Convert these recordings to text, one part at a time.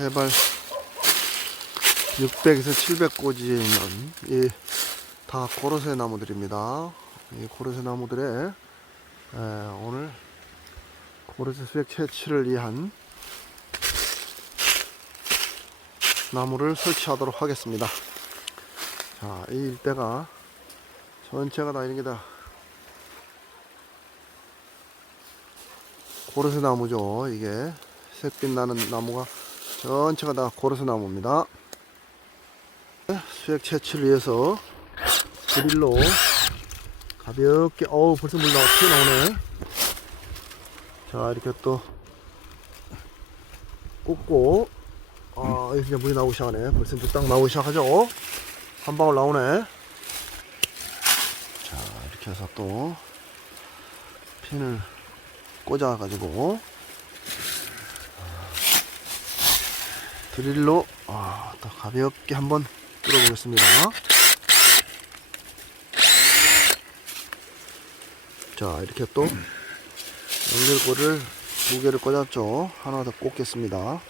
해발 600에서 700고지에 있는 이 다 고로쇠 나무들입니다. 이 고로쇠 나무들에 에, 오늘 고로쇠 수액 채취를 위한 나무를 설치하도록 하겠습니다. 자, 이 일대가 전체가 다 이런 게다 고로쇠 나무죠. 이게 색빛 나는 나무가 전체가 다 고로쇠 나무입니다. 수액 채취를 위해서 드릴로 가볍게 어우 벌써 물 나와 튀어나오네. 자 이렇게 또 꽂고 아 이제 물이 나오기 시작하네. 벌써 뚝딱 나오기 시작하죠. 한 방울 나오네. 자 이렇게 해서 또 핀을 꽂아 가지고 드릴로 아, 또 가볍게 한번 뚫어보겠습니다. 자 이렇게 또 연결고리를 두 개를 꽂았죠. 하나 더 꽂겠습니다.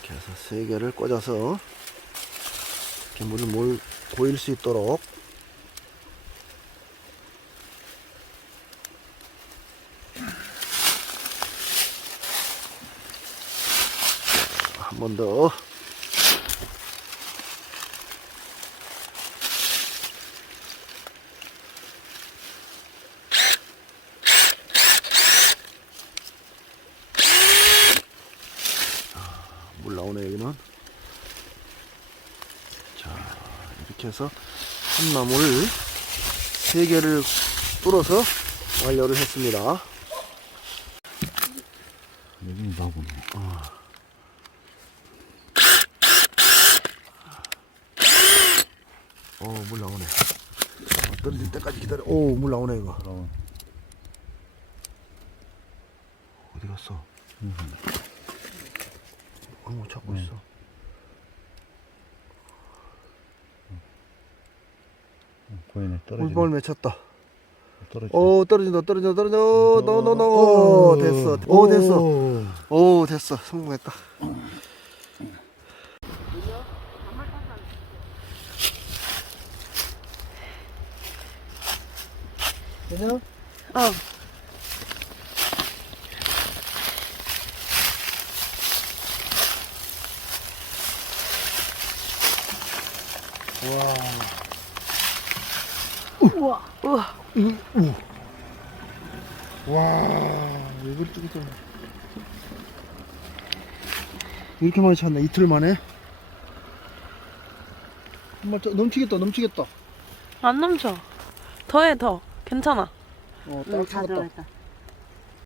이렇게 해서 세 개를 꽂아서 이렇게 물을 몰 고일 수 있도록 한 번 더. 아, 물 나오네 여기는. 자 이렇게 해서 한 나무를 세 개를 뚫어서 완료를 했습니다. 여기 나구나. 어, 물 나오네. 어, 떨어질 때까지 기다려. 오, 물 나오네, 이거. 그럼 어디 갔어? 음. 어, 못 찾고 네. 있어. 보이네 떨어지네. 물방울 맺혔다. 떨어지. 오, 떨어진다, 떨어진다, 떨어진다. 노, 노, 노. 오, 됐어. 오, 됐어. 오, 됐어. 성공했다. 되냐? 어. 우와. 우와. 와, 이걸 뜨고 이렇게 많이 찼네, 이틀 만에. 정말 넘치겠다, 넘치겠다. 안 넘쳐. 더해 더. 괜찮아. 어, 응, 딱 다. 들어갔다.